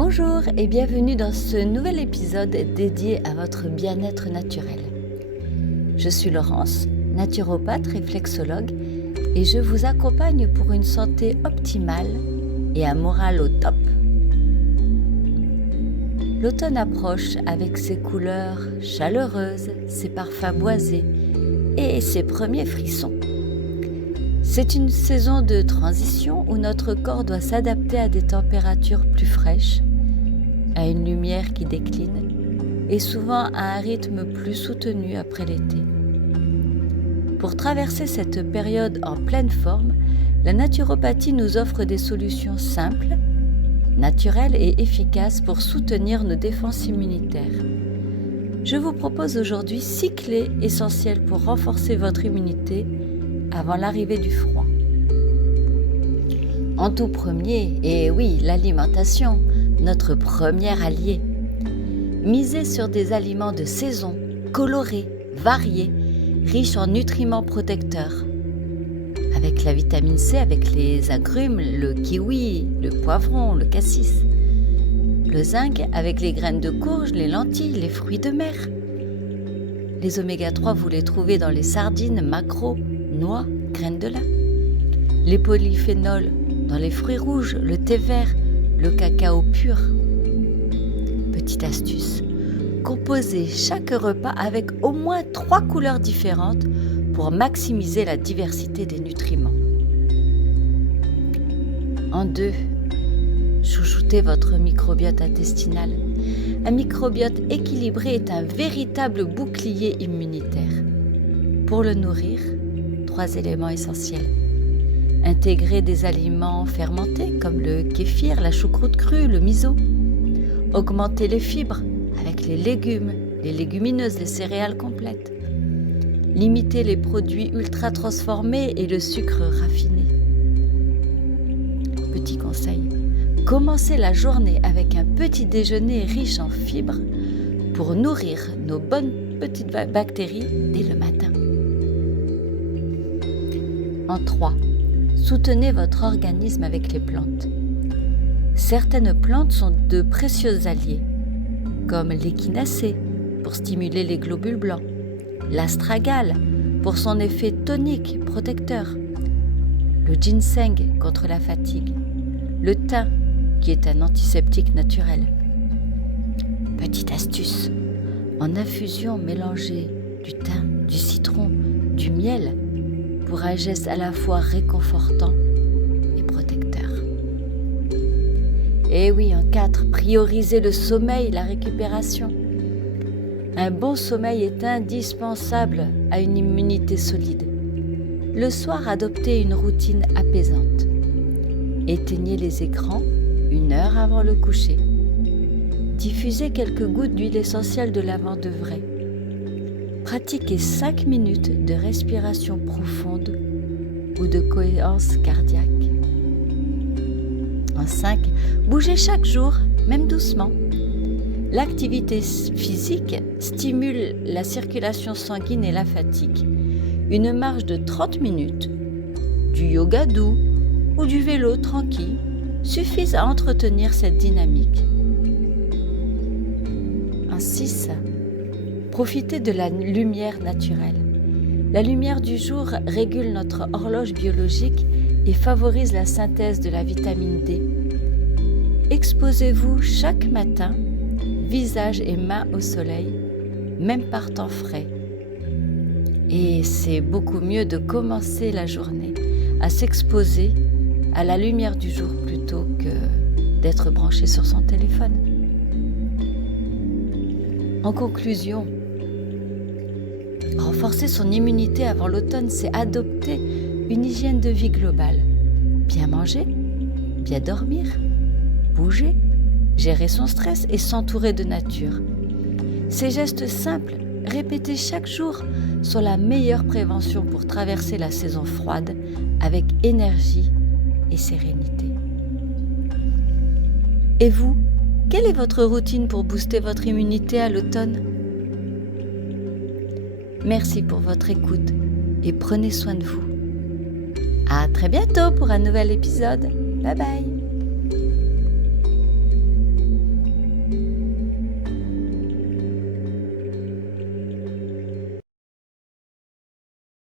Bonjour et bienvenue dans ce nouvel épisode dédié à votre bien-être naturel. Je suis Laurence, naturopathe réflexologue et je vous accompagne pour une santé optimale et un moral au top. L'automne approche avec ses couleurs chaleureuses, ses parfums boisés et ses premiers frissons. C'est une saison de transition où notre corps doit s'adapter à des températures plus fraîches, à une lumière qui décline et souvent à un rythme plus soutenu après l'été. Pour traverser cette période en pleine forme, la naturopathie nous offre des solutions simples, naturelles et efficaces pour soutenir nos défenses immunitaires. Je vous propose aujourd'hui 6 clés essentielles pour renforcer votre immunité avant l'arrivée du froid. En tout premier, et oui, l'alimentation, notre premier allié. Misez sur des aliments de saison, colorés, variés, riches en nutriments protecteurs. Avec la vitamine C, avec les agrumes, le kiwi, le poivron, le cassis. Le zinc avec les graines de courge, les lentilles, les fruits de mer. Les oméga 3, vous les trouvez dans les sardines, maquereaux, noix, graines de lin. Les polyphénols dans les fruits rouges, le thé vert, le cacao pur. Petite astuce, composez chaque repas avec au moins 3 couleurs différentes pour maximiser la diversité des nutriments. En 2, chouchoutez votre microbiote intestinal. Un microbiote équilibré est un véritable bouclier immunitaire. Pour le nourrir, 3 éléments essentiels. Intégrer des aliments fermentés comme le kéfir, la choucroute crue, le miso. Augmenter les fibres avec les légumes, les légumineuses, les céréales complètes. Limiter les produits ultra transformés et le sucre raffiné. Petit conseil, commencez la journée avec un petit déjeuner riche en fibres pour nourrir nos bonnes petites bactéries dès le matin. En 3, soutenez votre organisme avec les plantes. Certaines plantes sont de précieux alliés, comme l'échinacée pour stimuler les globules blancs, l'astragale pour son effet tonique protecteur, le ginseng contre la fatigue, le thym qui est un antiseptique naturel. Petite astuce, en infusion, mélangez du thym, du citron, du miel pour un geste à la fois réconfortant et protecteur. Et oui, en 4, priorisez le sommeil, la récupération. Un bon sommeil est indispensable à une immunité solide. Le soir, adoptez une routine apaisante. Éteignez les écrans 1 heure avant le coucher. Diffusez quelques gouttes d'huile essentielle de lavande de vraie. Pratiquez 5 minutes de respiration profonde ou de cohérence cardiaque. En 5, bougez chaque jour, même doucement. L'activité physique stimule la circulation sanguine et la fatigue. Une marche de 30 minutes, du yoga doux ou du vélo tranquille suffisent à entretenir cette dynamique. En 6, profitez de la lumière naturelle. La lumière du jour régule notre horloge biologique et favorise la synthèse de la vitamine D. Exposez-vous chaque matin, visage et mains au soleil, même par temps frais. Et c'est beaucoup mieux de commencer la journée à s'exposer à la lumière du jour plutôt que d'être branché sur son téléphone. En conclusion, renforcer son immunité avant l'automne, c'est adopter une hygiène de vie globale. Bien manger, bien dormir, bouger, gérer son stress et s'entourer de nature. Ces gestes simples, répétés chaque jour, sont la meilleure prévention pour traverser la saison froide avec énergie et sérénité. Et vous, quelle est votre routine pour booster votre immunité à l'automne ? Merci pour votre écoute et prenez soin de vous. À très bientôt pour un nouvel épisode. Bye bye.